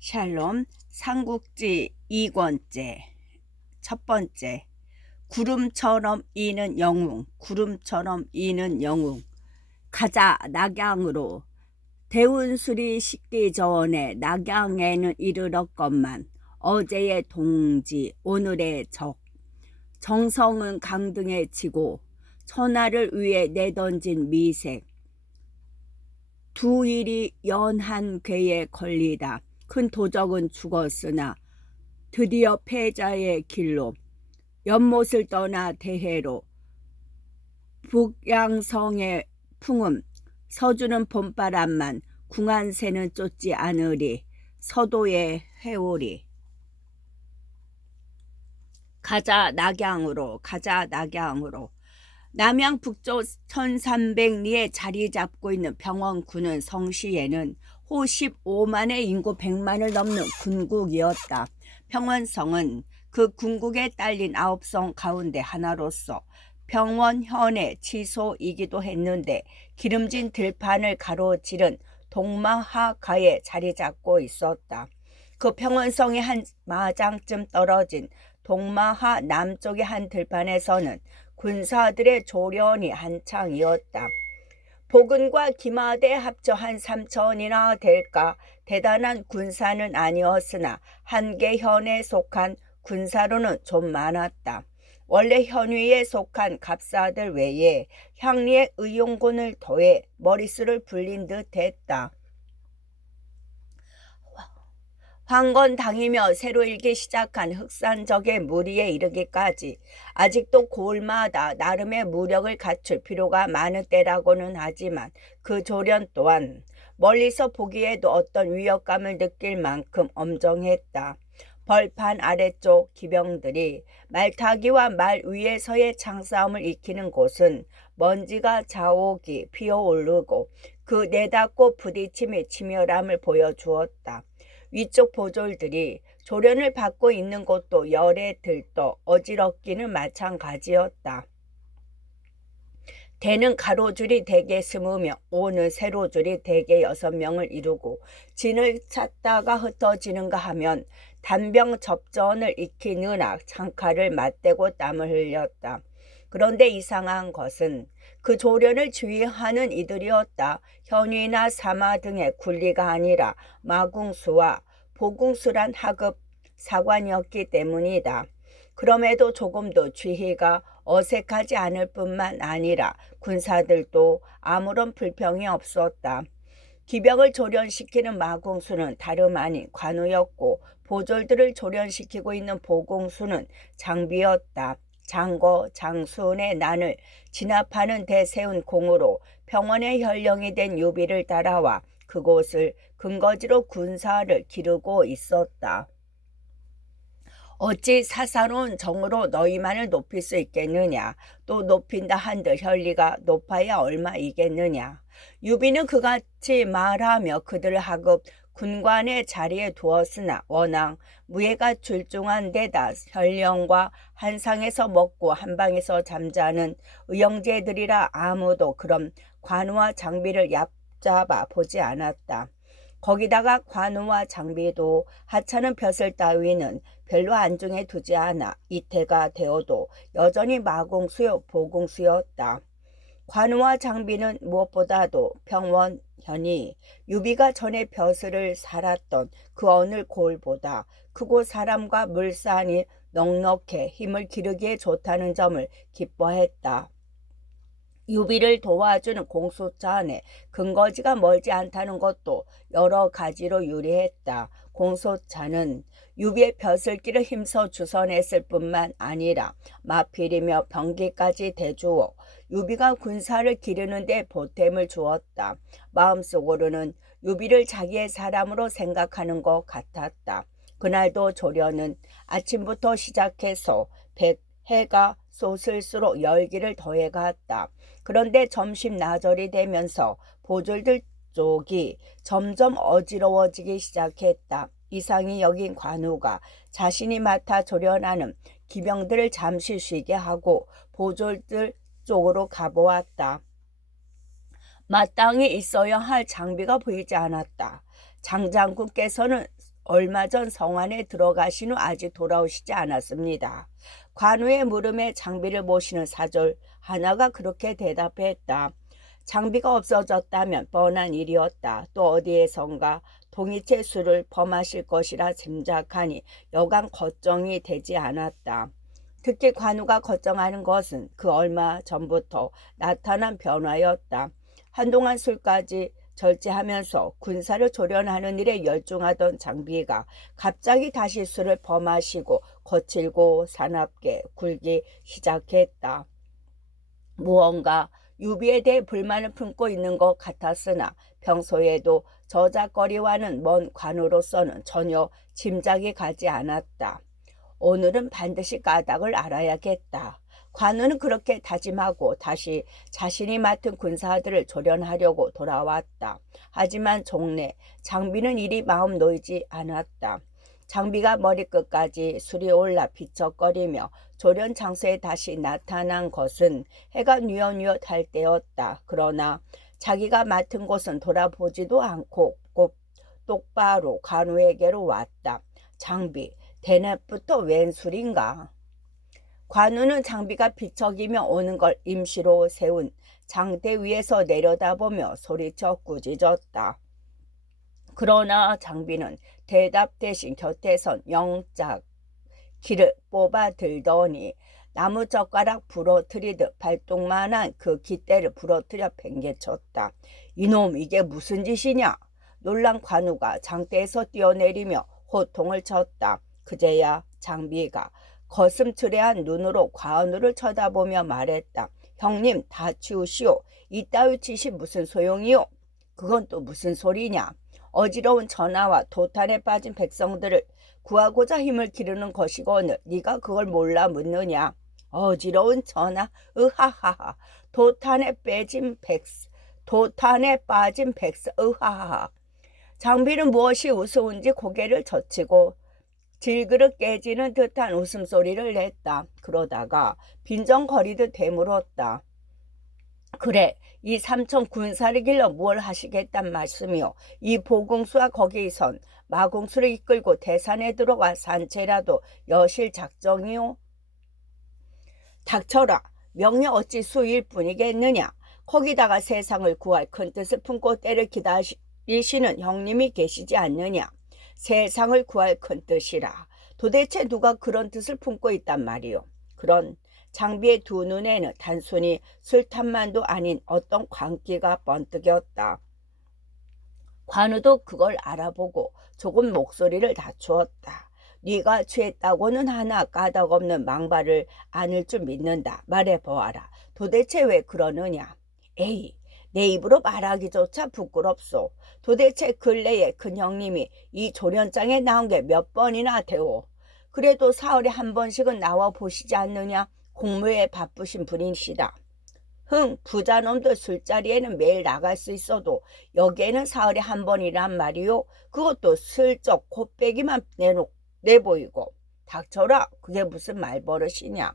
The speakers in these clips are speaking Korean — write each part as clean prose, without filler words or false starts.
샬롬 삼국지 2권째 첫 번째 구름처럼 이는 영웅 구름처럼 이는 영웅 가자 낙양으로 대운술이 식기 전에 낙양에는 이르렀건만 어제의 동지 오늘의 적 정성은 강등에 치고 천하를 위해 내던진 미색 두 일이 연한 궤에 걸리다 큰 도적은 죽었으나 드디어 패자의 길로 연못을 떠나 대해로 북양성의 풍음 서주는 봄바람만 궁한 새는 쫓지 않으리 서도의 회오리 가자 낙양으로 가자 낙양으로 남양 북쪽 1300리에 자리 잡고 있는 병원군은 성시에는 호 15만의 인구 100만을 넘는 군국이었다. 평원성은 그 군국에 딸린 9성 가운데 하나로서 평원현의 치소이기도 했는데 기름진 들판을 가로지른 동마하가에 자리 잡고 있었다. 그 평원성이 한 마장쯤 떨어진 동마하 남쪽의 한 들판에서는 군사들의 조련이 한창이었다. 보근과 기마대 합쳐 한 3천이나 될까 대단한 군사는 아니었으나 한계현에 속한 군사로는 좀 많았다. 원래 현위에 속한 갑사들 외에 향리의 의용군을 더해 머릿수를 불린 듯 했다. 황건당이며 새로 일기 시작한 흑산적의 무리에 이르기까지 아직도 고을마다 나름의 무력을 갖출 필요가 많은 때라고는 하지만 그 조련 또한 멀리서 보기에도 어떤 위협감을 느낄 만큼 엄정했다. 벌판 아래쪽 기병들이 말타기와 말 위에서의 창싸움을 익히는 곳은 먼지가 자옥이 피어오르고 그 내닫고 부딪힘이 치밀함을 보여주었다. 위쪽 보졸들이 조련을 받고 있는 곳도 열에 들떠 어지럽기는 마찬가지였다. 대는 가로줄이 대개 20명, 오는 세로줄이 대개 6명을 이루고 진을 찾다가 흩어지는가 하면 단병 접전을 익히느라 창칼을 맞대고 땀을 흘렸다. 그런데 이상한 것은 그 조련을 지휘하는 이들이었다. 현위나 사마 등의 군리가 아니라 마궁수와 보궁수란 하급 사관이었기 때문이다. 그럼에도 조금도 지휘가 어색하지 않을 뿐만 아니라 군사들도 아무런 불평이 없었다. 기병을 조련시키는 마궁수는 다름 아닌 관우였고 보졸들을 조련시키고 있는 보궁수는 장비였다. 장거, 장순의 난을 진압하는 데 세운 공으로 평원의 현령이 된 유비를 따라와 그곳을 근거지로 군사를 기르고 있었다. 어찌 사사로운 정으로 너희만을 높일 수 있겠느냐. 또 높인다 한들 혈리가 높아야 얼마이겠느냐. 유비는 그같이 말하며 그들을 하급 군관의 자리에 두었으나 워낙 무예가 출중한 데다 현령과 한상에서 먹고 한방에서 잠자는 의형제들이라 아무도 그런 관우와 장비를 얕잡아 보지 않았다. 거기다가 관우와 장비도 하찮은 벼슬 따위는 별로 안중에 두지 않아 이태가 되어도 여전히 마궁수요 보궁수였다. 관우와 장비는 무엇보다도 평원현이 유비가 전에 벼슬을 살았던 그 어느 고을보다 그곳 사람과 물산이 넉넉해 힘을 기르기에 좋다는 점을 기뻐했다. 유비를 도와주는 공소차 안에 근거지가 멀지 않다는 것도 여러 가지로 유리했다. 공소차는 유비의 벼슬길을 힘써 주선했을 뿐만 아니라 마필이며 병기까지 대주어 유비가 군사를 기르는 데 보탬을 주었다. 마음속으로는 유비를 자기의 사람으로 생각하는 것 같았다. 그날도 조련은 아침부터 시작해서 해가 솟을수록 열기를 더해갔다. 그런데 점심 나절이 되면서 보졸들 쪽이 점점 어지러워지기 시작했다. 이상히 여긴 관우가 자신이 맡아 조련하는 기병들을 잠시 쉬게 하고 보졸들 쪽으로 가보았다. 마땅히 있어야 할 장비가 보이지 않았다. 장장군께서는 얼마 전 성안에 들어가신 후 아직 돌아오시지 않았습니다. 관우의 물음에 장비를 모시는 사절 하나가 그렇게 대답했다. 장비가 없어졌다면 뻔한 일이었다. 또 어디에선가 동이체 술을 범하실 것이라 짐작하니 여간 걱정이 되지 않았다. 특히 관우가 걱정하는 것은 그 얼마 전부터 나타난 변화였다. 한동안 술까지 절제하면서 군사를 조련하는 일에 열중하던 장비가 갑자기 다시 술을 범하시고 거칠고 사납게 굴기 시작했다. 무언가 유비에 대해 불만을 품고 있는 것 같았으나 평소에도 저작거리와는 먼 관우로서는 전혀 짐작이 가지 않았다. 오늘은 반드시 까닭을 알아야겠다. 관우는 그렇게 다짐하고 다시 자신이 맡은 군사들을 조련하려고 돌아왔다. 하지만 종래 장비는 이리 마음 놓이지 않았다. 장비가 머리끝까지 술이 올라 비쩍거리며 조련 장소에 다시 나타난 것은 해가 뉘엿뉘엿할 때였다. 그러나 자기가 맡은 곳은 돌아보지도 않고 곧 똑바로 관우에게로 왔다. 장비, 대낮부터 웬 술인가? 관우는 장비가 비척이며 오는 걸 임시로 세운 장대 위에서 내려다보며 소리쳐 꾸짖었다. 그러나 장비는 대답 대신 곁에 선 영짝 기를 뽑아 들더니 나무젓가락 부러뜨리듯 발동만한 그 깃대를 부러뜨려 팽개쳤다. 이놈, 이게 무슨 짓이냐? 놀란 관우가 장대에서 뛰어내리며 호통을 쳤다. 그제야 장비가 거슴츠레한 눈으로 관우를 쳐다보며 말했다. 형님, 다 치우시오. 이따위 짓이 무슨 소용이요? 그건 또 무슨 소리냐? 어지러운 전하와 도탄에 빠진 백성들을 구하고자 힘을 기르는 것이거늘 네가 그걸 몰라 묻느냐? 어지러운 전하, 으하하하. 도탄에 빠진 백성, 으하하하. 장비는 무엇이 우스운지 고개를 젖히고 질그릇 깨지는 듯한 웃음소리를 냈다. 그러다가 빈정거리듯 되물었다. 그래, 이 삼천 군사를 길러 무얼 하시겠단 말씀이요? 이 보궁수와 거기선 마궁수를 이끌고 대산에 들어가 산채라도 여실 작정이요? 닥쳐라. 명령 어찌 수일 뿐이겠느냐? 거기다가 세상을 구할 큰 뜻을 품고 때를 기다리시는 형님이 계시지 않느냐? 세상을 구할 큰 뜻이라. 도대체 누가 그런 뜻을 품고 있단 말이요? 그런 장비의 두 눈에는 단순히 술탄만도 아닌 어떤 광기가 번뜩였다. 관우도 그걸 알아보고 조금 목소리를 낮추었다. 네가 취했다고는 하나 까닭없는 망발을 안을 줄 믿는다. 말해보아라. 도대체 왜 그러느냐? 에이, 내 입으로 말하기조차 부끄럽소. 도대체 근래에 큰형님이 이 조련장에 나온 게 몇 번이나 되오. 그래도 사흘에 한 번씩은 나와 보시지 않느냐? 공무에 바쁘신 분이시다. 부자놈들 술자리에는 매일 나갈 수 있어도 여기에는 사흘에 한 번이란 말이요. 그것도 슬쩍 콧배기만 내보이고. 닥쳐라. 그게 무슨 말버릇이냐.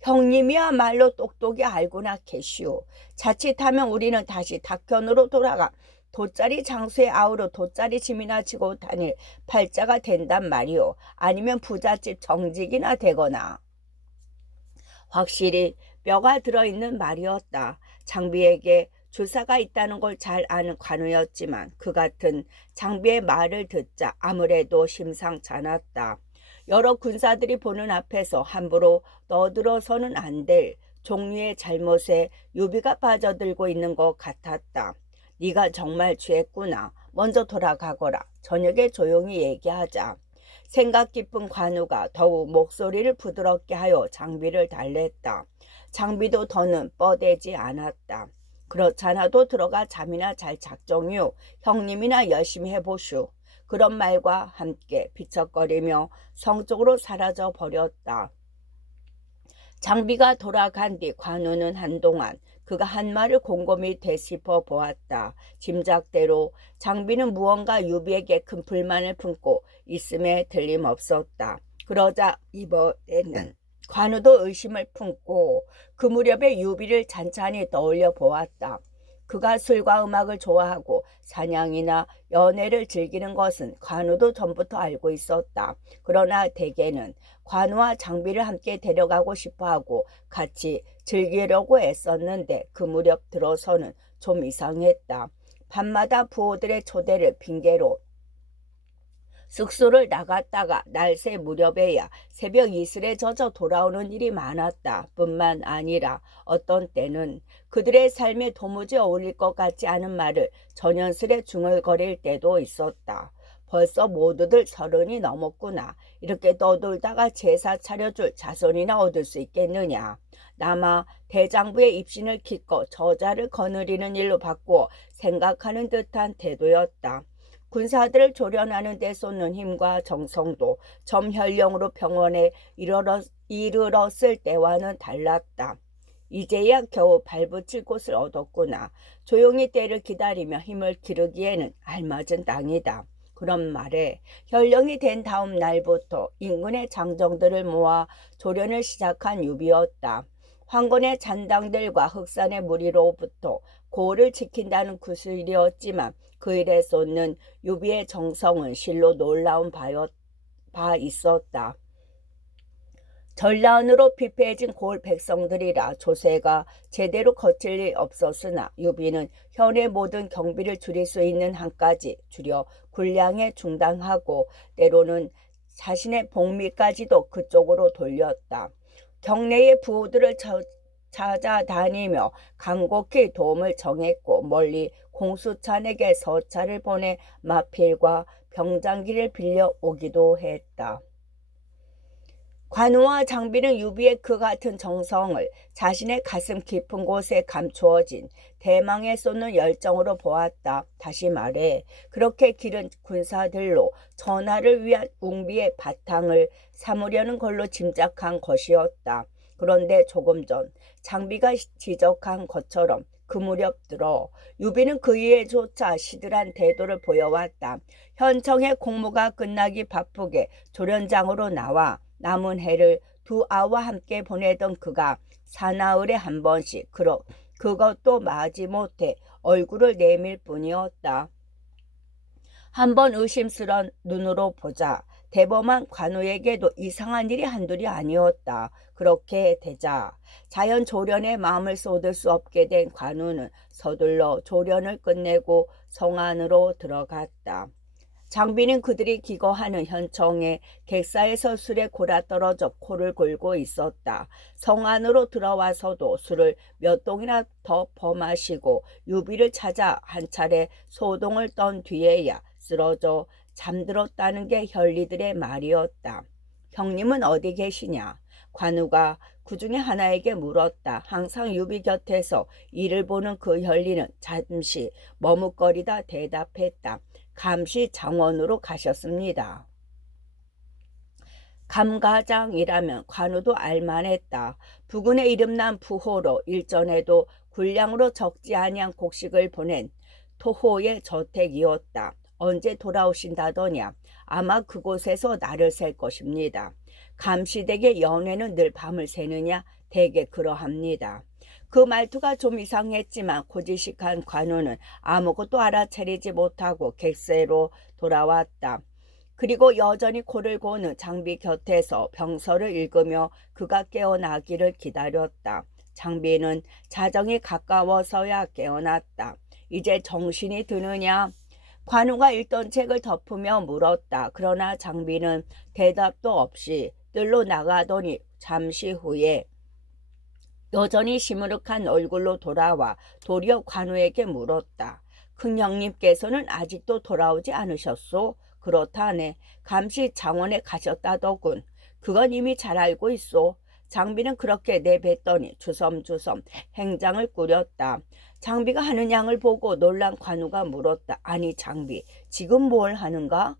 형님이야말로 똑똑히 알고나 계시오. 자칫하면 우리는 다시 닭현으로 돌아가 돗자리 장수의 아우로 돗자리 짐이나 지고 다닐 팔자가 된단 말이오. 아니면 부잣집 정직이나 되거나. 확실히 뼈가 들어있는 말이었다. 장비에게 주사가 있다는 걸 잘 아는 관우였지만 그 같은 장비의 말을 듣자 아무래도 심상치 않았다. 여러 군사들이 보는 앞에서 함부로 떠들어서는 안 될 종류의 잘못에 유비가 빠져들고 있는 것 같았다. 네가 정말 취했구나. 먼저 돌아가거라. 저녁에 조용히 얘기하자. 생각 깊은 관우가 더욱 목소리를 부드럽게 하여 장비를 달랬다. 장비도 더는 뻗대지 않았다. 그렇잖아도 들어가 잠이나 잘 작정이요. 형님이나 열심히 해보슈. 그런 말과 함께 비척거리며 성적으로 사라져 버렸다. 장비가 돌아간 뒤 관우는 한동안 그가 한 말을 곰곰이 되짚어 보았다. 짐작대로 장비는 무언가 유비에게 큰 불만을 품고 있음에 틀림없었다. 그러자 이번에는 관우도 의심을 품고 그 무렵에 유비를 찬찬히 떠올려 보았다. 그가 술과 음악을 좋아하고 사냥이나 연애를 즐기는 것은 관우도 전부터 알고 있었다. 그러나 대개는 관우와 장비를 함께 데려가고 싶어하고 같이 즐기려고 애썼는데 그 무렵 들어서는 좀 이상했다. 밤마다 부호들의 초대를 핑계로 숙소를 나갔다가 날새 무렵에야 새벽 이슬에 젖어 돌아오는 일이 많았다. 뿐만 아니라 어떤 때는 그들의 삶에 도무지 어울릴 것 같지 않은 말을 전연스레 중얼거릴 때도 있었다. 벌써 모두들 30이 넘었구나. 이렇게 떠돌다가 제사 차려줄 자손이나 얻을 수 있겠느냐. 남아 대장부의 입신을 기꺼 저자를 거느리는 일로 바꾸어 생각하는 듯한 태도였다. 군사들을 조련하는 데 쏟는 힘과 정성도 점혈령으로 병원에 이르렀을 때와는 달랐다. 이제야 겨우 발붙일 곳을 얻었구나. 조용히 때를 기다리며 힘을 기르기에는 알맞은 땅이다. 그런 말에 현령이 된 다음 날부터 인근의 장정들을 모아 조련을 시작한 유비였다. 황건의 잔당들과 흑산의 무리로부터 고을을 지킨다는 구슬이었지만 그 일에 쏟는 유비의 정성은 실로 놀라운 바 있었다. 전란으로 피폐해진 고을 백성들이라 조세가 제대로 거칠 리 없었으나 유비는 현의 모든 경비를 줄일 수 있는 한까지 줄여 군량에 중당하고 때로는 자신의 복미까지도 그쪽으로 돌렸다. 경내의 부호들을 찾아다니며 간곡히 도움을 정했고 멀리 공수찬에게 서찰을 보내 마필과 병장기를 빌려 오기도 했다. 관우와 장비는 유비의 그 같은 정성을 자신의 가슴 깊은 곳에 감추어진 대망에 쏟는 열정으로 보았다. 다시 말해 그렇게 기른 군사들로 전하를 위한 웅비의 바탕을 삼으려는 걸로 짐작한 것이었다. 그런데 조금 전 장비가 지적한 것처럼 그 무렵 들어 유비는 그 이에조차 시들한 태도를 보여왔다. 현청의 공무가 끝나기 바쁘게 조련장으로 나와 남은 해를 두 아와 함께 보내던 그가 사나흘에 한 번씩 그것도 마지못해 얼굴을 내밀 뿐이었다. 한번 의심스런 눈으로 보자 대범한 관우에게도 이상한 일이 한둘이 아니었다. 그렇게 되자 자연 조련의 마음을 쏟을 수 없게 된 관우는 서둘러 조련을 끝내고 성 안으로 들어갔다. 장비는 그들이 기거하는 현청에 객사에서 술에 골아떨어져 코를 골고 있었다. 성 안으로 들어와서도 술을 몇 동이나 더 퍼마시고 유비를 찾아 한 차례 소동을 떤 뒤에야 쓰러져 잠들었다는 게 현리들의 말이었다. 형님은 어디 계시냐? 관우가 그 중에 하나에게 물었다. 항상 유비 곁에서 일을 보는 그 현리는 잠시 머뭇거리다 대답했다. 감시 장원으로 가셨습니다. 감가장이라면 관우도 알만했다. 부군의 이름난 부호로 일전에도 군량으로 적지 아니한 곡식을 보낸 토호의 저택이었다. 언제 돌아오신다더냐. 아마 그곳에서 날을 셀 것입니다. 감시댁의 연회는 늘 밤을 새느냐. 대개 그러합니다. 그 말투가 좀 이상했지만 고지식한 관우는 아무것도 알아차리지 못하고 객세로 돌아왔다. 그리고 여전히 코를 고는 장비 곁에서 병서를 읽으며 그가 깨어나기를 기다렸다. 장비는 자정이 가까워서야 깨어났다. 이제 정신이 드느냐? 관우가 읽던 책을 덮으며 물었다. 그러나 장비는 대답도 없이 뜰로 나가더니 잠시 후에 여전히 시무룩한 얼굴로 돌아와 도리어 관우에게 물었다. 큰형님께서는 아직도 돌아오지 않으셨소? 그렇다네. 감시 장원에 가셨다더군. 그건 이미 잘 알고 있소. 장비는 그렇게 내뱉더니 주섬주섬 행장을 꾸렸다. 장비가 하는 양을 보고 놀란 관우가 물었다. 아니 장비, 지금 뭘 하는가?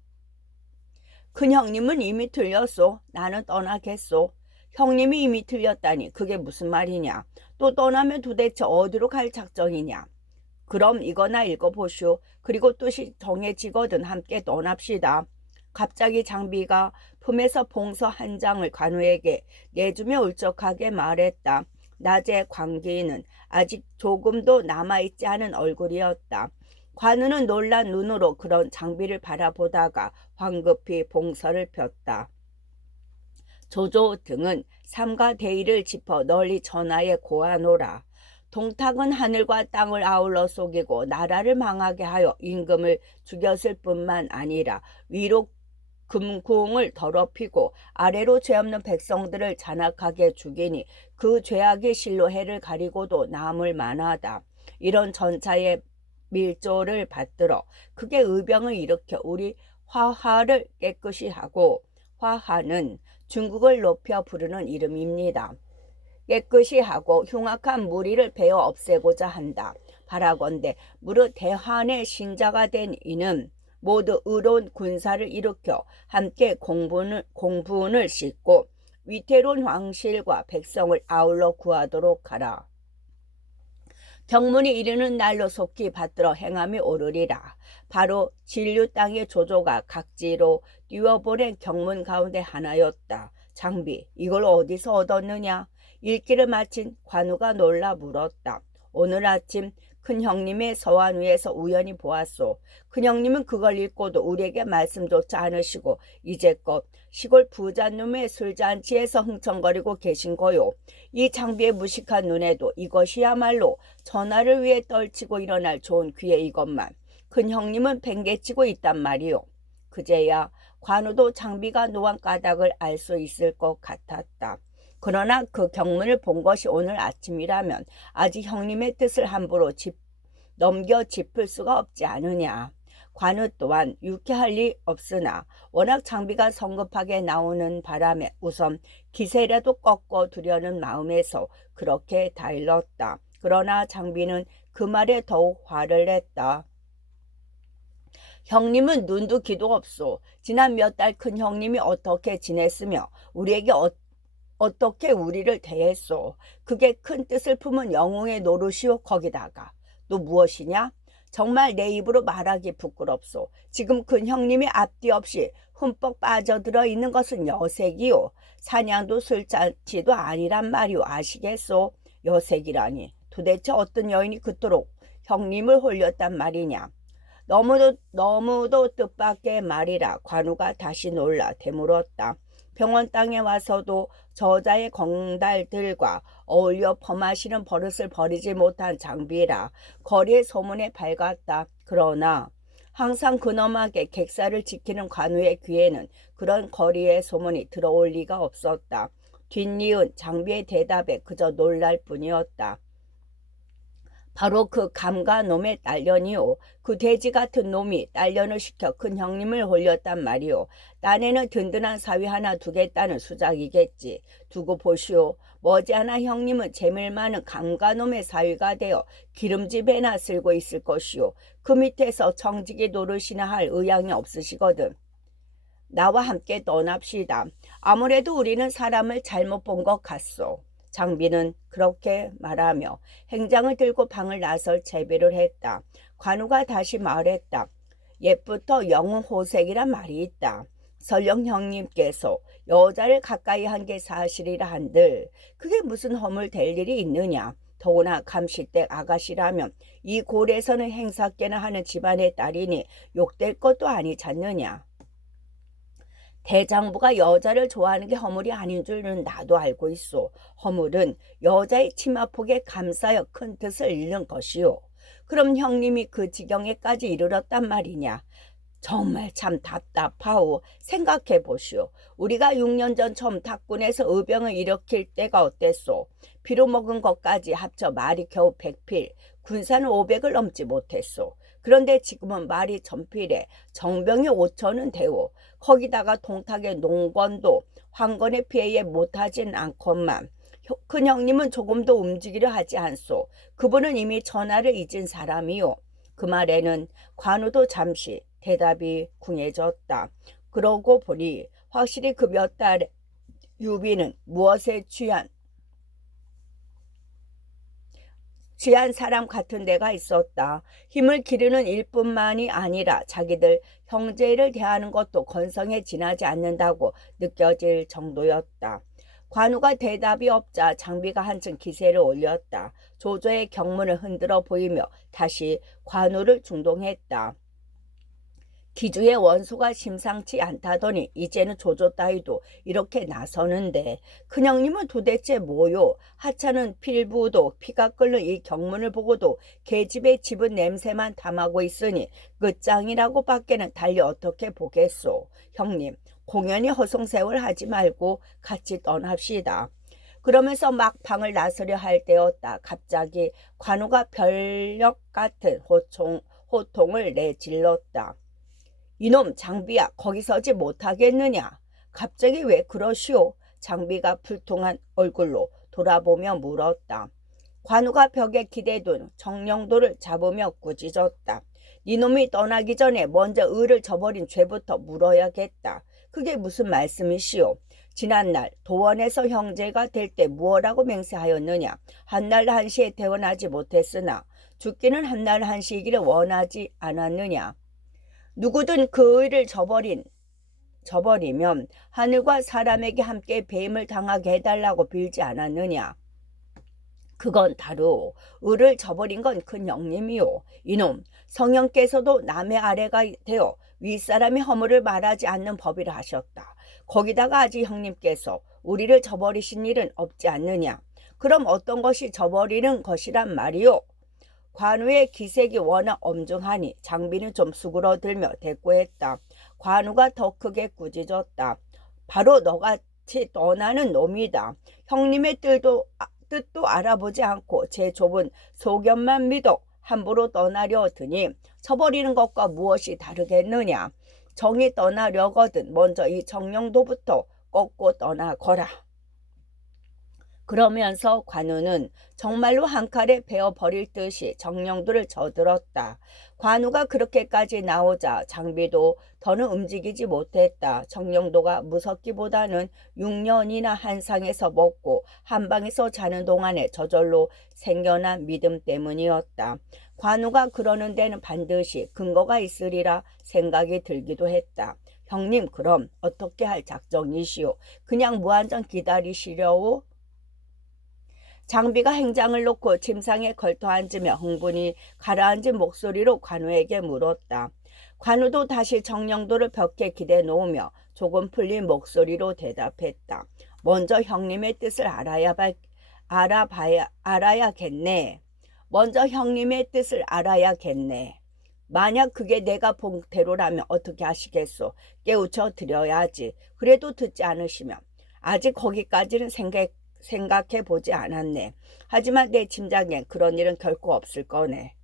큰형님은 이미 틀렸소. 나는 떠나겠소. 형님이 이미 틀렸다니 그게 무슨 말이냐. 또 떠나면 도대체 어디로 갈 작정이냐. 그럼 이거나 읽어보시오. 그리고 뜻이 정해지거든 함께 떠납시다. 갑자기 장비가 품에서 봉서 한 장을 관우에게 내주며 울적하게 말했다. 낮의 광기는 아직 조금도 남아있지 않은 얼굴이었다. 관우는 놀란 눈으로 그런 장비를 바라보다가 황급히 봉서를 폈다. 조조 등은 삼가 대의를 짚어 널리 전하에 고하노라. 동탁은 하늘과 땅을 아울러 속이고 나라를 망하게 하여 임금을 죽였을 뿐만 아니라 위로 금궁을 더럽히고 아래로 죄 없는 백성들을 잔악하게 죽이니 그 죄악이 실로 해를 가리고도 남을 만하다. 이런 전차의 밀조를 받들어 크게 의병을 일으켜 우리 화하를 깨끗이 하고, 화하는 중국을 높여 부르는 이름입니다. 깨끗이 하고 흉악한 무리를 베어 없애고자 한다. 바라건대 무릇 대한의 신자가 된 이는 모두 의로운 군사를 일으켜 함께 공분을 싣고 위태로운 왕실과 백성을 아울러 구하도록 하라. 경문이 이르는 날로 속히 받들어 행함이 오르리라. 바로 진류 땅의 조조가 각지로 띄워보낸 경문 가운데 하나였다. 장비, 이걸 어디서 얻었느냐? 읽기를 마친 관우가 놀라 물었다. 오늘 아침 큰형님의 서원 위에서 우연히 보았소. 큰형님은 그걸 읽고도 우리에게 말씀조차 않으시고 이제껏 시골 부잣놈의 술잔치에서 흥청거리고 계신 거요. 이 장비의 무식한 눈에도 이것이야말로 전하를 위해 떨치고 일어날 좋은 기회 이것만 큰형님은 뱅개치고 있단 말이요. 그제야 관우도 장비가 놓은 까닭을 알 수 있을 것 같았다. 그러나 그 경문을 본 것이 오늘 아침이라면 아직 형님의 뜻을 함부로 넘겨 짚을 수가 없지 않으냐. 관우 또한 유쾌할 리 없으나 워낙 장비가 성급하게 나오는 바람에 우선 기세라도 꺾어 두려는 마음에서 그렇게 다일렀다. 그러나 장비는 그 말에 더욱 화를 냈다. 형님은 눈도 귀도 없소. 지난 몇 달 큰 형님이 어떻게 지냈으며 우리에게 어떻게 우리를 대했소. 그게 큰 뜻을 품은 영웅의 노릇이오. 거기다가 또 무엇이냐? 정말 내 입으로 말하기 부끄럽소. 지금 큰 형님이 앞뒤 없이 흠뻑 빠져들어 있는 것은 여색이요. 사냥도 술잔치도 아니란 말이오. 아시겠소? 여색이라니 도대체 어떤 여인이 그토록 형님을 홀렸단 말이냐. 너무도 뜻밖의 말이라 관우가 다시 놀라 되물었다. 병원 땅에 와서도 저자의 건달들과 어울려 범하시는 버릇을 버리지 못한 장비라 거리의 소문에 밝았다. 그러나 항상 근엄하게 객사를 지키는 관우의 귀에는 그런 거리의 소문이 들어올 리가 없었다. 뒷이은 장비의 대답에 그저 놀랄 뿐이었다. 바로 그 감가놈의 딸년이요. 그 돼지 같은 놈이 딸년을 시켜 큰 형님을 홀렸단 말이오. 딴에는 든든한 사위 하나 두겠다는 수작이겠지. 두고 보시오. 머지않아 형님은 재밀 많은 감가놈의 사위가 되어 기름집에나 쓸고 있을 것이오. 그 밑에서 청지기 노릇이나 할 의향이 없으시거든. 나와 함께 떠납시다. 아무래도 우리는 사람을 잘못 본 것 같소. 장비는 그렇게 말하며 행장을 들고 방을 나설 채비를 했다. 관우가 다시 말했다. 옛부터 영웅호색이란 말이 있다. 설령 형님께서 여자를 가까이 한 게 사실이라 한들 그게 무슨 허물될 일이 있느냐. 더구나 감시댁 아가씨라면 이 골에서는 행사께나 하는 집안의 딸이니 욕될 것도 아니잖느냐. 대장부가 여자를 좋아하는 게 허물이 아닌 줄은 나도 알고 있소. 허물은 여자의 치마폭에 감싸여 큰 뜻을 잃는 것이오. 그럼 형님이 그 지경에까지 이르렀단 말이냐. 정말 참 답답하오. 생각해 보시오. 우리가 6년 전 처음 탁군에서 의병을 일으킬 때가 어땠소. 피로 먹은 것까지 합쳐 말이 겨우 100필, 군사는 500을 넘지 못했소. 그런데 지금은 말이 1000필에 정병이 5천은 되오. 거기다가 동탁의 농권도 황건의 피해에 못하진 않건만 큰형님은 조금도 움직이려 하지 않소. 그분은 이미 전하를 잊은 사람이요. 그 말에는 관우도 잠시 대답이 궁해졌다. 그러고 보니 확실히 그 몇 달 유비는 무엇에 취한 사람 같은 데가 있었다. 힘을 기르는 일뿐만이 아니라 자기들 형제를 대하는 것도 건성에 지나지 않는다고 느껴질 정도였다. 관우가 대답이 없자 장비가 한층 기세를 올렸다. 조조의 경문을 흔들어 보이며 다시 관우를 중동했다. 기주의 원소가 심상치 않다더니 이제는 조조 따위도 이렇게 나서는데 큰형님은 도대체 뭐요? 하찮은 필부도 피가 끓는 이 경문을 보고도 계집의 집은 냄새만 탐하고 있으니 끝장이라고 밖에는 달리 어떻게 보겠소. 형님, 공연히 허송세월 하지 말고 같이 떠납시다. 그러면서 막 방을 나서려 할 때였다. 갑자기 관우가 별력 같은 호통을 내질렀다. 이놈 장비야, 거기 서지 못하겠느냐? 갑자기 왜 그러시오? 장비가 불통한 얼굴로 돌아보며 물었다. 관우가 벽에 기대둔 정령도를 잡으며 꾸짖었다. 이놈이 떠나기 전에 먼저 을을 저버린 죄부터 물어야겠다. 그게 무슨 말씀이시오? 지난날 도원에서 형제가 될 때 무엇라고 맹세하였느냐? 한날 한시에 태어나지 못했으나 죽기는 한날 한시이기를 원하지 않았느냐? 누구든 그 의를 저버리면 하늘과 사람에게 함께 배임을 당하게 해달라고 빌지 않았느냐. 그건 다루 의를 저버린 건 큰형님이요. 이놈 성형께서도 남의 아래가 되어 윗사람이 허물을 말하지 않는 법이라 하셨다. 거기다가 아직 형님께서 우리를 저버리신 일은 없지 않느냐. 그럼 어떤 것이 저버리는 것이란 말이요. 관우의 기색이 워낙 엄중하니 장비는 좀 수그러들며 대꾸했다. 관우가 더 크게 꾸짖었다. 바로 너같이 떠나는 놈이다. 형님의 뜻도 알아보지 않고 제 좁은 소견만 믿어 함부로 떠나려 드니 쳐버리는 것과 무엇이 다르겠느냐. 정이 떠나려거든 먼저 이 정령도부터 꺾고 떠나거라. 그러면서 관우는 정말로 한 칼에 베어버릴 듯이 정령도를 저들었다. 관우가 그렇게까지 나오자 장비도 더는 움직이지 못했다. 정령도가 무섭기보다는 6년이나 한상에서 먹고 한방에서 자는 동안에 저절로 생겨난 믿음 때문이었다. 관우가 그러는 데는 반드시 근거가 있으리라 생각이 들기도 했다. 형님, 그럼 어떻게 할 작정이시오? 그냥 무한정 기다리시려오? 장비가 행장을 놓고 침상에 걸터앉으며 흥분이 가라앉은 목소리로 관우에게 물었다. 관우도 다시 정령도를 벽에 기대 놓으며 조금 풀린 목소리로 대답했다. 먼저 형님의 뜻을 알아야겠네. 먼저 형님의 뜻을 알아야겠네. 만약 그게 내가 본 대로라면 어떻게 하시겠소? 깨우쳐 드려야지. 그래도 듣지 않으시면 아직 거기까지는 생각해 보지 않았네. 하지만 내 짐작엔 그런 일은 결코 없을 거네.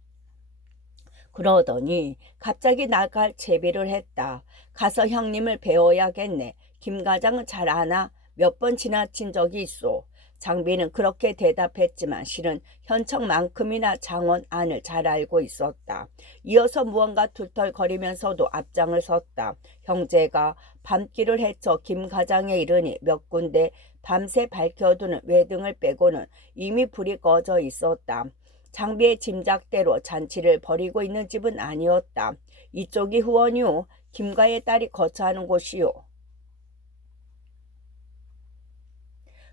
그러더니 갑자기 나갈 채비를 했다. 가서 형님을 배워야겠네. 김 과장은 잘 아나? 몇 번 지나친 적이 있소. 장비는 그렇게 대답했지만 실은 현청만큼이나 장원 안을 잘 알고 있었다. 이어서 무언가 툴툴거리면서도 앞장을 섰다. 형제가 밤길을 헤쳐 김 과장에 이르니 몇 군데 밤새 밝혀두는 외등을 빼고는 이미 불이 꺼져 있었다. 장비의 짐작대로 잔치를 벌이고 있는 집은 아니었다. 이쪽이 후원이요. 김가의 딸이 거처하는 곳이요.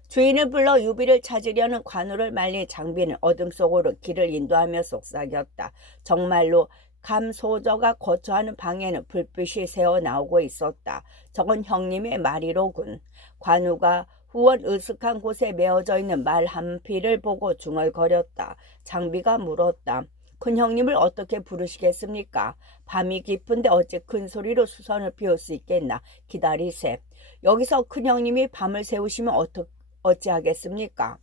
주인을 불러 유비를 찾으려는 관우를 말린 장비는 어둠 속으로 길을 인도하며 속삭였다. 정말로 감소저가 거처하는 방에는 불빛이 새어 나오고 있었다. 저건 형님의 말이로군. 관우가 후원 으슥한 곳에 메어져 있는 말 한 피를 보고 중얼거렸다. 장비가 물었다. 큰형님을 어떻게 부르시겠습니까? 밤이 깊은데 어찌 큰 소리로 수선을 피울 수 있겠나. 기다리세. 여기서 큰형님이 밤을 새우시면 어찌하겠습니까?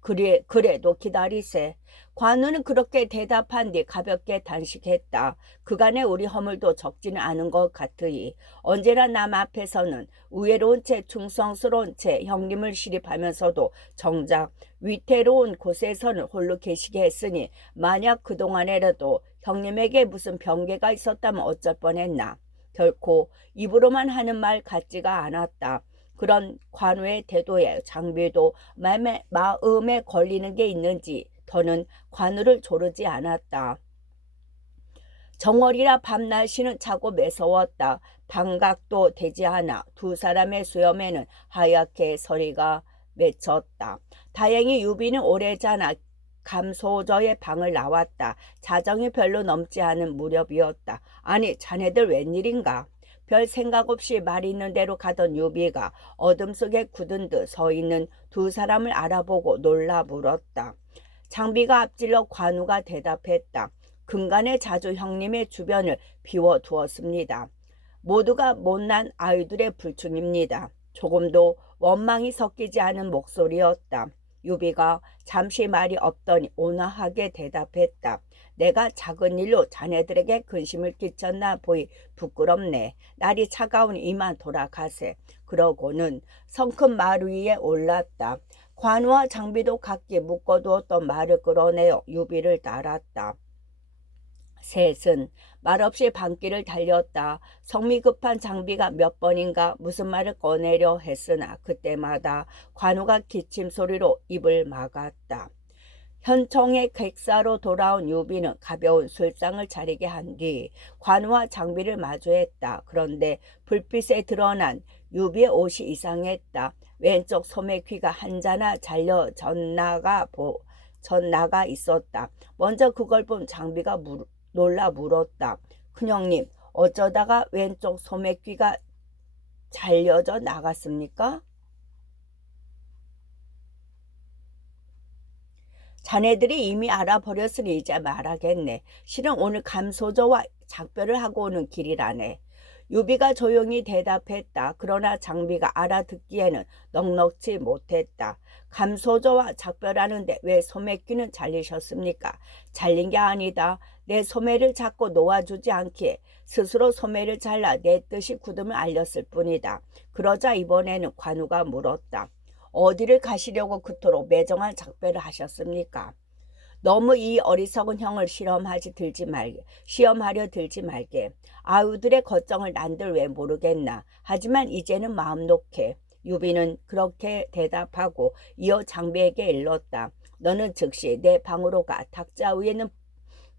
그래도 기다리세. 관우는 그렇게 대답한 뒤 가볍게 단식했다. 그간의 우리 허물도 적지는 않은 것 같으니 언제나 남 앞에서는 우애로운 채 충성스러운 채 형님을 시립하면서도 정작 위태로운 곳에서는 홀로 계시게 했으니 만약 그동안에라도 형님에게 무슨 병괴가 있었다면 어쩔 뻔했나. 결코 입으로만 하는 말 같지가 않았다. 그런 관우의 태도에 장비도 마음에 걸리는 게 있는지 더는 관우를 조르지 않았다. 정월이라 밤 날씨는 차고 매서웠다. 방각도 되지 않아 두 사람의 수염에는 하얗게 서리가 맺혔다. 다행히 유비는 오래전에 감소저의 방을 나왔다. 자정이 별로 넘지 않은 무렵이었다. 아니, 자네들 웬일인가? 별 생각 없이 말 있는 대로 가던 유비가 어둠 속에 굳은 듯 서 있는 두 사람을 알아보고 놀라 물었다. 장비가 앞질러 관우가 대답했다. 근간에 자주 형님의 주변을 비워두었습니다. 모두가 못난 아이들의 불충입니다. 조금도 원망이 섞이지 않은 목소리였다. 유비가 잠시 말이 없더니 온화하게 대답했다. 내가 작은 일로 자네들에게 근심을 끼쳤나 보이 부끄럽네. 날이 차가우니 이만 돌아가세. 그러고는 성큼 말 위에 올랐다. 관우와 장비도 각기 묶어두었던 말을 끌어내어 유비를 따랐다. 셋은 말없이 밤길을 달렸다. 성미 급한 장비가 몇 번인가 무슨 말을 꺼내려 했으나 그때마다 관우가 기침 소리로 입을 막았다. 현청의 객사로 돌아온 유비는 가벼운 술상을 차리게 한 뒤 관우와 장비를 마주했다. 그런데 불빛에 드러난 유비의 옷이 이상했다. 왼쪽 소매 귀가 한자나 잘려 젖나가 있었다. 먼저 그걸 본 장비가 놀라 물었다. 큰형님, 어쩌다가 왼쪽 소매귀가 잘려져 나갔습니까? 자네들이 이미 알아버렸으니 이제 말하겠네. 실은 오늘 감소저와 작별을 하고 오는 길이라네. 유비가 조용히 대답했다. 그러나 장비가 알아듣기에는 넉넉지 못했다. 감소저와 작별하는데 왜 소매귀는 잘리셨습니까? 잘린 게 아니다. 내 소매를 잡고 놓아주지 않기에 스스로 소매를 잘라 내 뜻이 굳음을 알렸을 뿐이다. 그러자 이번에는 관우가 물었다. 어디를 가시려고 그토록 매정한 작별을 하셨습니까? 너무 이 어리석은 형을 시험하려 들지 말게. 아우들의 걱정을 난들 왜 모르겠나. 하지만 이제는 마음 놓게. 유비는 그렇게 대답하고 이어 장비에게 일렀다. 너는 즉시 내 방으로 가 탁자 위에는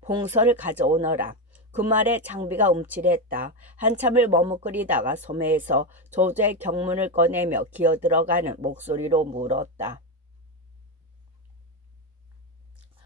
봉서를 가져오너라. 그 말에 장비가 움찔했다. 한참을 머뭇거리다가 소매에서 조조의 경문을 꺼내며 기어들어가는 목소리로 물었다.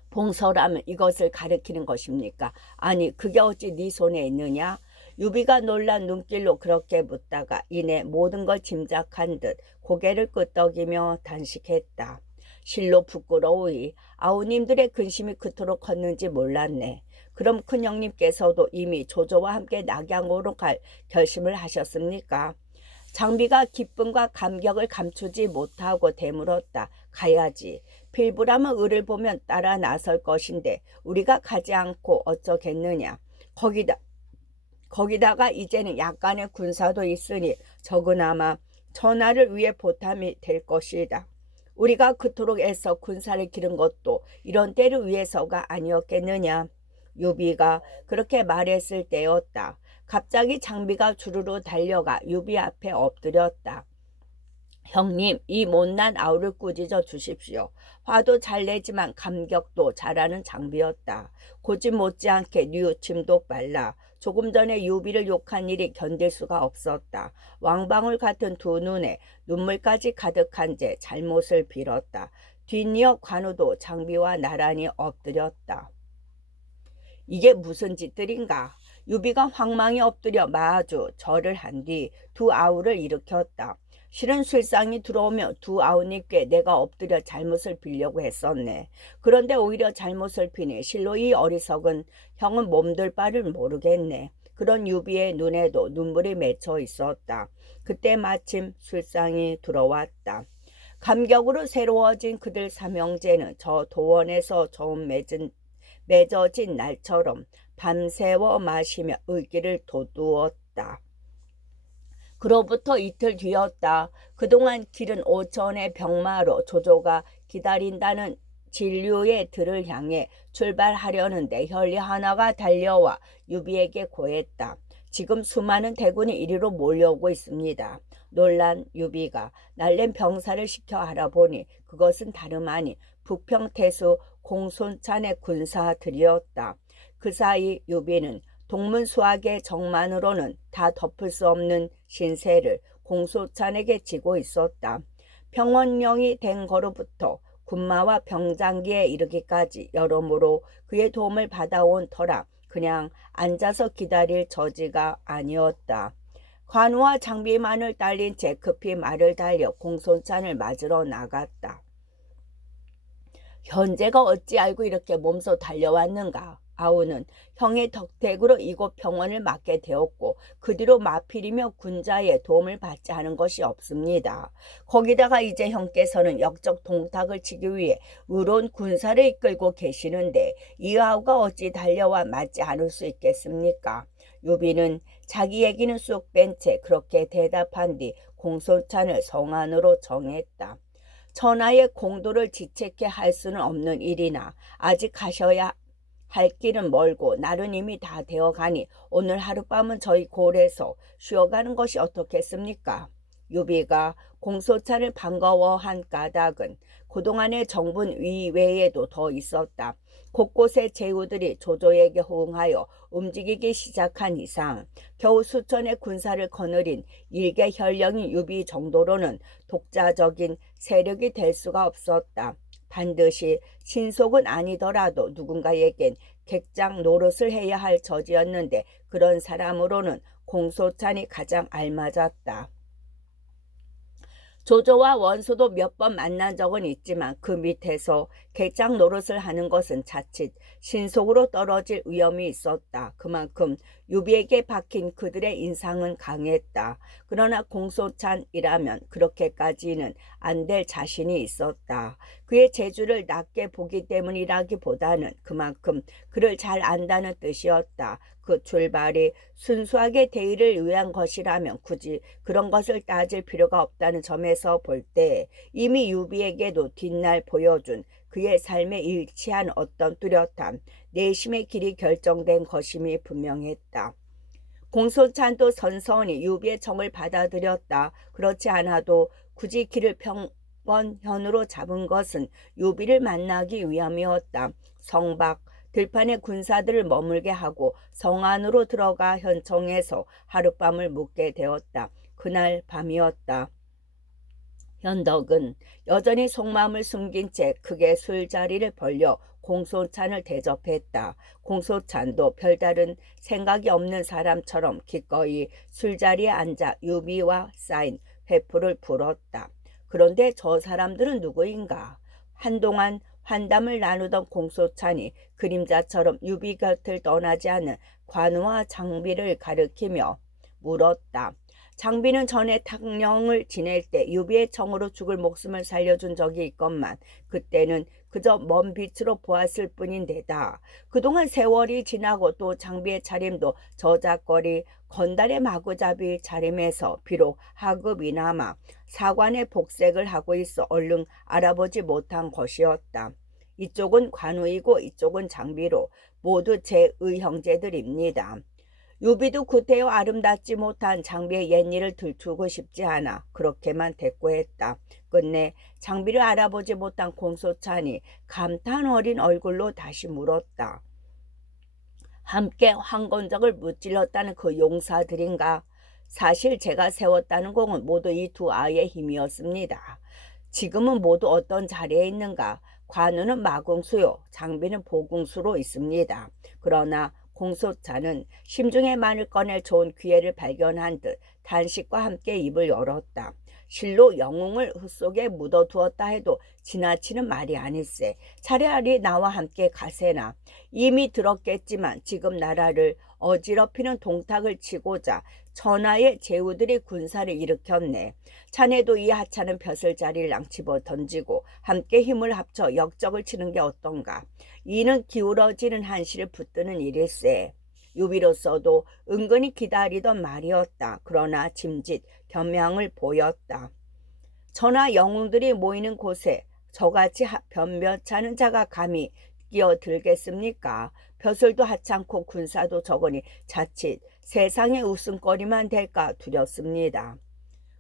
봉서라면 이것을 가리키는 것입니까? 아니, 그게 어찌 네 손에 있느냐? 유비가 놀란 눈길로 그렇게 묻다가 이내 모든 걸 짐작한 듯 고개를 끄덕이며 단식했다. 실로 부끄러우이 아우님들의 근심이 그토록 컸는지 몰랐네. 그럼 큰형님께서도 이미 조조와 함께 낙양으로 갈 결심을 하셨습니까? 장비가 기쁨과 감격을 감추지 못하고 되물었다. 가야지. 필부라면 을을 보면 따라 나설 것인데 우리가 가지 않고 어쩌겠느냐. 거기다가 이제는 약간의 군사도 있으니 적으나마 전하를 위해 보탬이 될 것이다. 우리가 그토록 애써 군사를 기른 것도 이런 때를 위해서가 아니었겠느냐. 유비가 그렇게 말했을 때였다. 갑자기 장비가 주르르 달려가 유비 앞에 엎드렸다. 형님, 이 못난 아우를 꾸짖어 주십시오. 화도 잘 내지만 감격도 잘하는 장비였다. 고집 못지않게 뉘우침도 빨라. 조금 전에 유비를 욕한 일이 견딜 수가 없었다. 왕방울 같은 두 눈에 눈물까지 가득한 채 잘못을 빌었다. 뒷이어 관우도 장비와 나란히 엎드렸다. 이게 무슨 짓들인가? 유비가 황망히 엎드려 마주 절을 한 뒤 두 아우를 일으켰다. 실은 술상이 들어오며 두 아우님께 내가 엎드려 잘못을 빌려고 했었네. 그런데 오히려 잘못을 비니 실로 이 어리석은 형은 몸둘 바를 모르겠네. 그런 유비의 눈에도 눈물이 맺혀 있었다. 그때 마침 술상이 들어왔다. 감격으로 새로워진 그들 삼형제는 저 도원에서 처음 맺어진 날처럼 밤새워 마시며 의기를 돋우었다. 그로부터 이틀 뒤였다. 그동안 길은 오천의 병마로 조조가 기다린다는 진류의 들을 향해 출발하려는데 혈리 하나가 달려와 유비에게 고했다. 지금 수많은 대군이 이리로 몰려오고 있습니다. 놀란 유비가 날랜 병사를 시켜 알아보니 그것은 다름 아닌 북평태수 공손찬의 군사들이었다. 그 사이 유비는 동문수학의 정만으로는 다 덮을 수 없는 신세를 공손찬에게 지고 있었다. 병원령이 된 거로부터 군마와 병장기에 이르기까지 여러모로 그의 도움을 받아온 터라 그냥 앉아서 기다릴 처지가 아니었다. 관우와 장비만을 딸린 채 급히 말을 달려 공손찬을 맞으러 나갔다. 현재가 어찌 알고 이렇게 몸소 달려왔는가. 아우는 형의 덕택으로 이곳 병원을 맡게 되었고 그 뒤로 마필이며 군자의 도움을 받지 않은 것이 없습니다. 거기다가 이제 형께서는 역적 동탁을 치기 위해 의로운 군사를 이끌고 계시는데 이 아우가 어찌 달려와 맞지 않을 수 있겠습니까? 유비는 자기 얘기는 쑥 뺀 채 그렇게 대답한 뒤 공손찬을 성안으로 정했다. 천하의 공도를 지체케 할 수는 없는 일이나 아직 가셔야 할 길은 멀고 날은 이미 다 되어가니 오늘 하룻밤은 저희 고을에서 쉬어가는 것이 어떻겠습니까? 유비가 공소찬을 반가워한 까닭은 그동안의 정분 위외에도 더 있었다. 곳곳의 제후들이 조조에게 호응하여 움직이기 시작한 이상 겨우 수천의 군사를 거느린 일개 현령인 유비 정도로는 독자적인 세력이 될 수가 없었다. 반드시 신속은 아니더라도 누군가에겐 객장 노릇을 해야 할 처지였는데 그런 사람으로는 공소찬이 가장 알맞았다. 조조와 원소도 몇 번 만난 적은 있지만 그 밑에서 객장 노릇을 하는 것은 자칫 신속으로 떨어질 위험이 있었다. 그만큼 유비에게 박힌 그들의 인상은 강했다. 그러나 공소찬이라면 그렇게까지는 안 될 자신이 있었다. 그의 재주를 낮게 보기 때문이라기보다는 그만큼 그를 잘 안다는 뜻이었다. 그 출발이 순수하게 대의를 위한 것이라면 굳이 그런 것을 따질 필요가 없다는 점에서 볼 때 이미 유비에게도 뒷날 보여준 그의 삶에 일치한 어떤 뚜렷함, 내심의 길이 결정된 것임이 분명했다. 공소찬도 선선히 유비의 청을 받아들였다. 그렇지 않아도 굳이 길을 평원현으로 잡은 것은 유비를 만나기 위함이었다. 성박, 들판에 군사들을 머물게 하고 성 안으로 들어가 현청에서 하룻밤을 묵게 되었다. 그날 밤이었다. 현덕은 여전히 속마음을 숨긴 채 크게 술자리를 벌려 공소찬을 대접했다. 공소찬도 별다른 생각이 없는 사람처럼 기꺼이 술자리에 앉아 유비와 쌓인 회포를 불었다. 그런데 저 사람들은 누구인가? 한동안 환담을 나누던 공소찬이 그림자처럼 유비 곁을 떠나지 않는 관우와 장비를 가리키며 물었다. 장비는 전에 탁령을 지낼 때 유비의 청으로 죽을 목숨을 살려준 적이 있건만 그때는 그저 먼 빛으로 보았을 뿐인데다 그동안 세월이 지나고 또 장비의 차림도 저작거리 건달의 마구잡이 차림에서 비록 하급이나마 사관의 복색을 하고 있어 얼른 알아보지 못한 것이었다. 이쪽은 관우이고 이쪽은 장비로 모두 제 의형제들입니다. 유비도 구태여 아름답지 못한 장비의 옛일을 들추고 싶지 않아 그렇게만 대꾸했다. 끝내 장비를 알아보지 못한 공소찬이 감탄 어린 얼굴로 다시 물었다. 함께 황건적을 무찔렀다는 그 용사들인가? 사실 제가 세웠다는 공은 모두 이 두 아이의 힘이었습니다. 지금은 모두 어떤 자리에 있는가? 관우는 마궁수요, 장비는 보궁수로 있습니다. 그러나 공소찬은 심중의 말을 꺼낼 좋은 기회를 발견한 듯 단식과 함께 입을 열었다. 실로 영웅을 흙속에 묻어두었다 해도 지나치는 말이 아닐세. 차라리 나와 함께 가세나. 이미 들었겠지만 지금 나라를 어지럽히는 동탁을 치고자 천하의 제후들이 군사를 일으켰네. 자네도 이 하찮은 벼슬자리를 낭치버 던지고 함께 힘을 합쳐 역적을 치는 게 어떤가. 이는 기울어지는 한시를 붙드는 일일세. 유비로서도 은근히 기다리던 말이었다. 그러나 짐짓 겸양을 보였다. 천하 영웅들이 모이는 곳에 저같이 변변찮은 자가 감히 끼어들겠습니까? 벼슬도 하찮고 군사도 적으니 자칫 세상의 웃음거리만 될까 두렵습니다.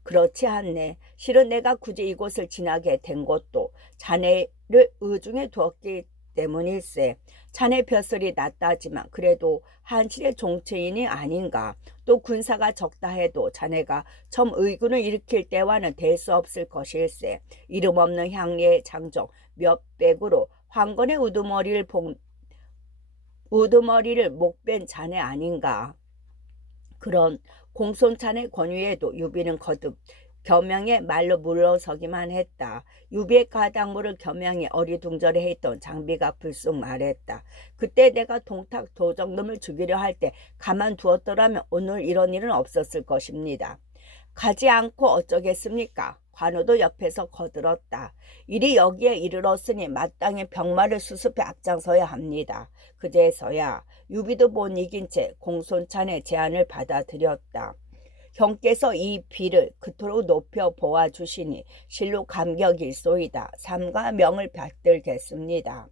그렇지 않네. 실은 내가 굳이 이곳을 지나게 된 것도 자네를 의중에 두었기 때문일세. 자네 벼슬이 낮다지만 그래도 한실의 종체인이 아닌가. 또 군사가 적다 해도 자네가 첨 의군을 일으킬 때와는 될 수 없을 것일세. 이름 없는 향리의 장정 몇백으로 황건의 우두머리를 목벤 자네 아닌가. 그런 공손찬의 권유에도 유비는 거듭 겸양의 말로 물러서기만 했다. 유비의 가당무를 겸양해 어리둥절해 했던 장비가 불쑥 말했다. 그때 내가 동탁 도적놈을 죽이려 할 때 가만두었더라면 오늘 이런 일은 없었을 것입니다. 가지 않고 어쩌겠습니까? 관우도 옆에서 거들었다. 일이 여기에 이르렀으니 마땅히 병마를 수습해 앞장서야 합니다. 그제서야 유비도 못 이긴 채 공손찬의 제안을 받아들였다. 형께서 이 비를 그토록 높여 보아주시니 실로 감격일소이다. 삼가 명을 받들겠습니다.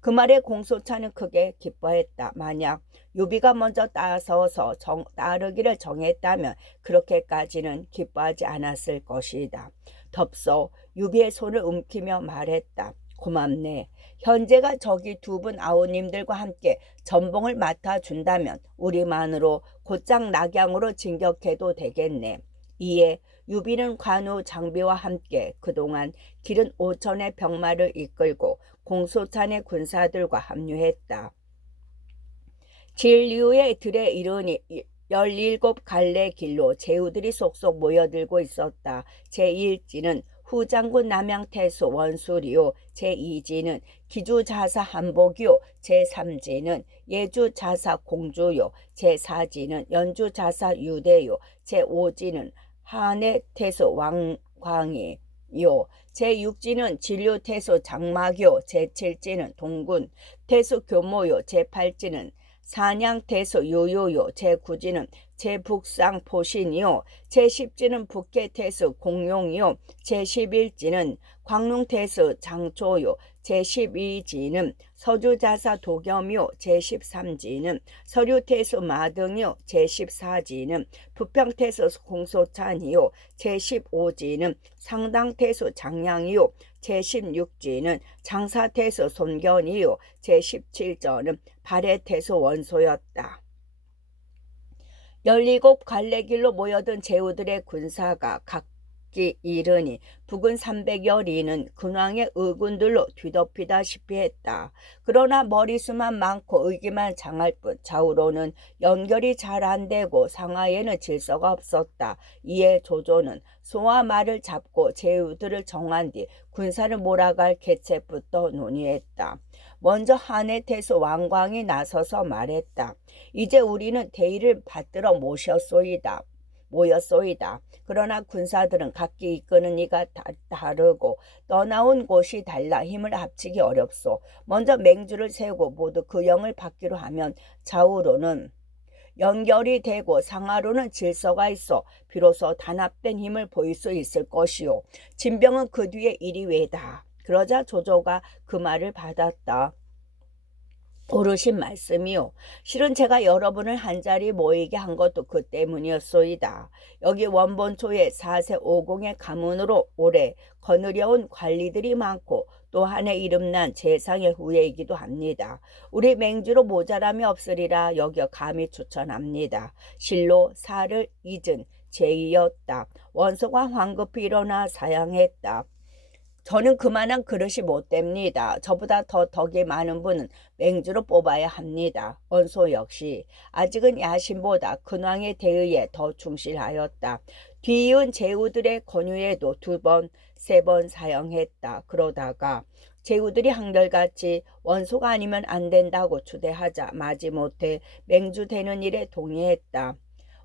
그 말에 공손찬은 크게 기뻐했다. 만약 유비가 먼저 따서서 따르기를 정했다면 그렇게까지는 기뻐하지 않았을 것이다. 덥석 유비의 손을 움키며 말했다. 고맙네. 현재가 저기 두 분 아우님들과 함께 전봉을 맡아준다면 우리만으로 곧장 낙양으로 진격해도 되겠네. 이에 유비는 관우 장비와 함께 그동안 기른 5천의 병마를 이끌고 공소찬의 군사들과 합류했다. 진류의 들에 이르니 17갈래 길로 제후들이 속속 모여들고 있었다. 제1지는 후장군 남양태수 원술이요. 제2지는 기주자사 한복이요. 제3지는 예주자사 공주요. 제4지는 연주자사 유대요. 제5지는 한해태수 왕광이요. 제6지는 진류태수 장막요. 제7지는 동군 태수 교모요. 제8지는 산양태수 요요요. 제9지는 제북상 포신이요. 제10지는 북해태수 공용이요. 제11지는 광릉태수 장초요. 제12지는 서주자사 도겸이요. 제13지는 서류태수 마등이요. 제14지는 부평태수 공소찬이요. 제15지는 상당태수 장량이요. 제16지는 장사태수 손견이요. 제17저는 발해태수 원소였다. 17갈래길로 모여든 제후들의 군사가 각기 이르니 북은 300여 리는 근왕의 의군들로 뒤덮이다시피 했다. 그러나 머리수만 많고 의기만 장할 뿐 좌우로는 연결이 잘 안되고 상하에는 질서가 없었다. 이에 조조는 소와 말을 잡고 제후들을 정한 뒤 군사를 몰아갈 계책부터 논의했다. 먼저 한해태수 왕광이 나서서 말했다. 이제 우리는 대의를 받들어 모였소이다. 그러나 군사들은 각기 이끄는 이가 다르고 떠나온 곳이 달라 힘을 합치기 어렵소. 먼저 맹주를 세우고 모두 그 영을 받기로 하면 좌우로는 연결이 되고 상하로는 질서가 있어 비로소 단합된 힘을 보일 수 있을 것이요. 진병은 그 뒤에 일이 외다. 그러자 조조가 그 말을 받았다. 오르신 말씀이요. 실은 제가 여러분을 한자리 모이게 한 것도 그 때문이었소이다. 여기 원본초에 4세 50의 가문으로 오래 거느려온 관리들이 많고 또 한 해 이름난 재상의 후예이기도 합니다. 우리 맹주로 모자람이 없으리라 여겨 감히 추천합니다. 실로 사를 잊은 제의였다. 원소가 황급히 일어나 사양했다. 저는 그만한 그릇이 못 됩니다. 저보다 더 덕이 많은 분은 맹주로 뽑아야 합니다. 원소 역시 아직은 야신보다 근왕의 대의에 더 충실하였다. 뒤이은 제후들의 권유에도 2번, 3번 사형했다. 그러다가 제후들이 한결같이 원소가 아니면 안 된다고 추대하자 마지못해 맹주 되는 일에 동의했다.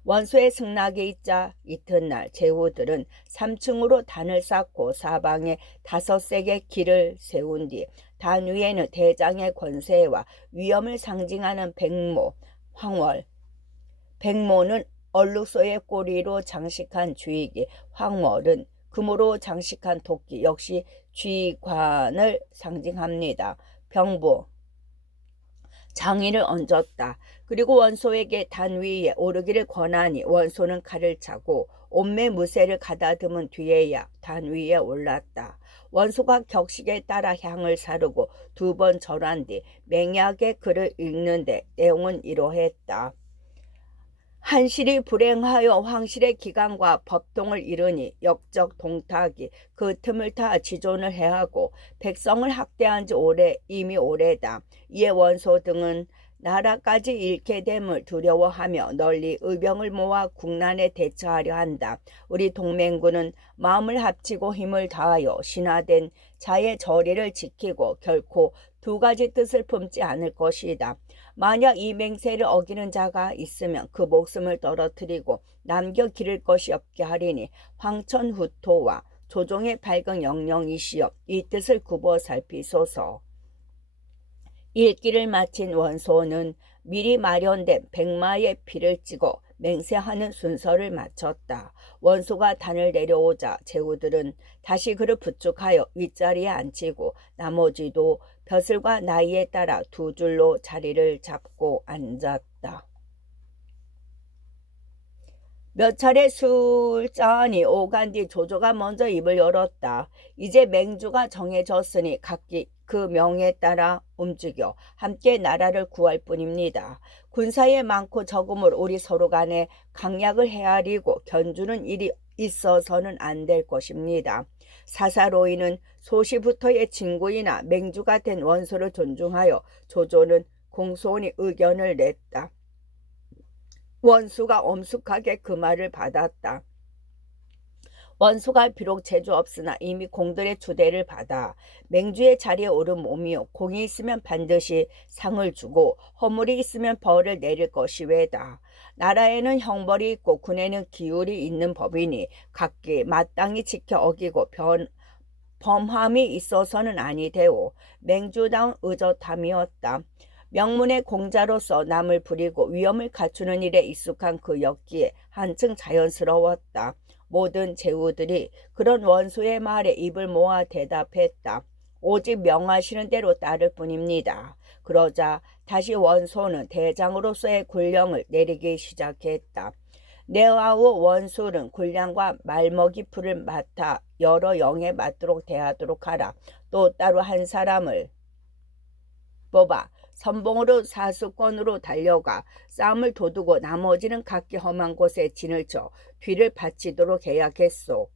원소의 승낙이 있자 이튿날 제후들은 3층으로 단을 쌓고 사방에 5색의 길을 세운 뒤 단 위에는 대장의 권세와 위엄을 상징하는 백모, 황월. 백모는 얼룩소의 꼬리로 장식한 쥐이기, 황월은 금으로 장식한 도끼, 역시 쥐관을 상징합니다. 병보, 장의를 얹었다. 그리고 원소에게 단 위에 오르기를 권하니 원소는 칼을 차고 온매 무쇠를 가다듬은 뒤에야 단 위에 올랐다. 원소가 격식에 따라 향을 사르고 2번 절한 뒤 맹약의 글을 읽는데 내용은 이러했다. 한실이 불행하여 황실의 기강과 법통을 이루니 역적 동탁이 그 틈을 타 지존을 해하고 백성을 학대한 지 이미 오래다. 이에 원소 등은 나라까지 잃게 됨을 두려워하며 널리 의병을 모아 국난에 대처하려 한다. 우리 동맹군은 마음을 합치고 힘을 다하여 신화된 자의 저리를 지키고 결코 2가지 뜻을 품지 않을 것이다. 만약 이 맹세를 어기는 자가 있으면 그 목숨을 떨어뜨리고 남겨 기를 것이 없게 하리니 황천후토와 조종의 밝은 영령이시여 이 뜻을 굽어 살피소서. 읽기를 마친 원소는 미리 마련된 백마의 피를 찍어 맹세하는 순서를 마쳤다. 원소가 단을 내려오자 제후들은 다시 그를 부축하여 윗자리에 앉히고 나머지도 벼슬과 나이에 따라 2줄로 자리를 잡고 앉았다. 몇 차례 술잔이 오간 뒤 조조가 먼저 입을 열었다. 이제 맹주가 정해졌으니 각기 그 명에 따라 움직여 함께 나라를 구할 뿐입니다. 군사에 많고 적음을 우리 서로 간에 강약을 헤아리고 견주는 일이 있어서는 안 될 것입니다. 사사로이는 소시부터의 친구이나 맹주가 된 원소를 존중하여 조조는 공손히 의견을 냈다. 원수가 엄숙하게 그 말을 받았다. 원수가 비록 재주 없으나 이미 공들의 주대를 받아 맹주의 자리에 오른 몸이요 공이 있으면 반드시 상을 주고 허물이 있으면 벌을 내릴 것이외다. 나라에는 형벌이 있고 군에는 기율이 있는 법이니 각기 마땅히 지켜 어기고 범함이 있어서는 아니되오. 맹주다운 의젓함이었다. 명문의 공자로서 남을 부리고 위엄을 갖추는 일에 익숙한 그였기에 한층 자연스러웠다. 모든 제후들이 그런 원수의 말에 입을 모아 대답했다. 오직 명하시는 대로 따를 뿐입니다. 그러자 다시 원소는 대장으로서의 군령을 내리기 시작했다. 네아우 원술은 군량과 말먹이 풀을 맡아 여러 영에 맞도록 대하도록 하라. 또 따로 한 사람을 뽑아 선봉으로 사수권으로 달려가 싸움을 도두고 나머지는 각기 험한 곳에 진을 쳐 뒤를 바치도록 해야겠소.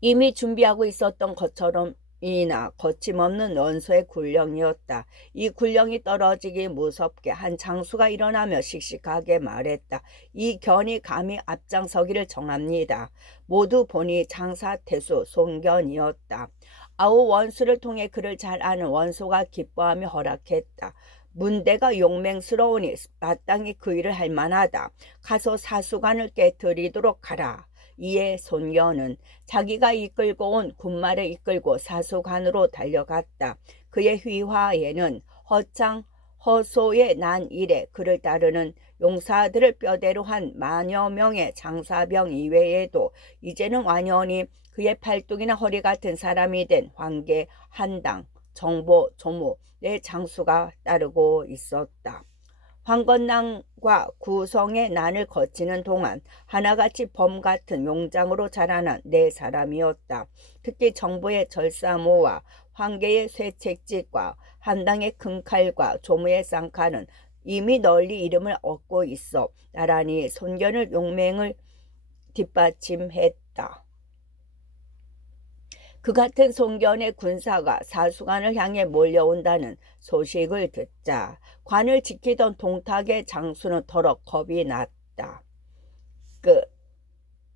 이미 준비하고 있었던 것처럼이나 거침없는 원소의 군령이었다. 이 군령이 떨어지기 무섭게 한 장수가 일어나며 씩씩하게 말했다. 이 견이 감히 앞장서기를 정합니다. 모두 보니 장사태수 송견이었다. 아우 원수를 통해 그를 잘 아는 원소가 기뻐하며 허락했다. 문대가 용맹스러우니 마땅히 그 일을 할 만하다. 가서 사수관을 깨뜨리도록 하라. 이에 손견은 자기가 이끌고 온 군마를 이끌고 사수관으로 달려갔다. 그의 휘하에는 허창 허소의 난 이래 그를 따르는 용사들을 뼈대로 한 만여 명의 장사병 이외에도 이제는 완연히 그의 팔뚝이나 허리 같은 사람이 된 황계, 한당, 정보, 조무, 네 장수가 따르고 있었다. 황건난과 구성의 난을 거치는 동안 하나같이 범 같은 용장으로 자라난 4사람이었다. 특히 정보의 절사모와 황계의 쇠책직과 한당의 큰 칼과 조무의 쌍칼은 이미 널리 이름을 얻고 있어 나란히 손견을 용맹을 뒷받침했다. 그 같은 손견의 군사가 사수관을 향해 몰려온다는 소식을 듣자 관을 지키던 동탁의 장수는 더러 겁이 났다. 끝.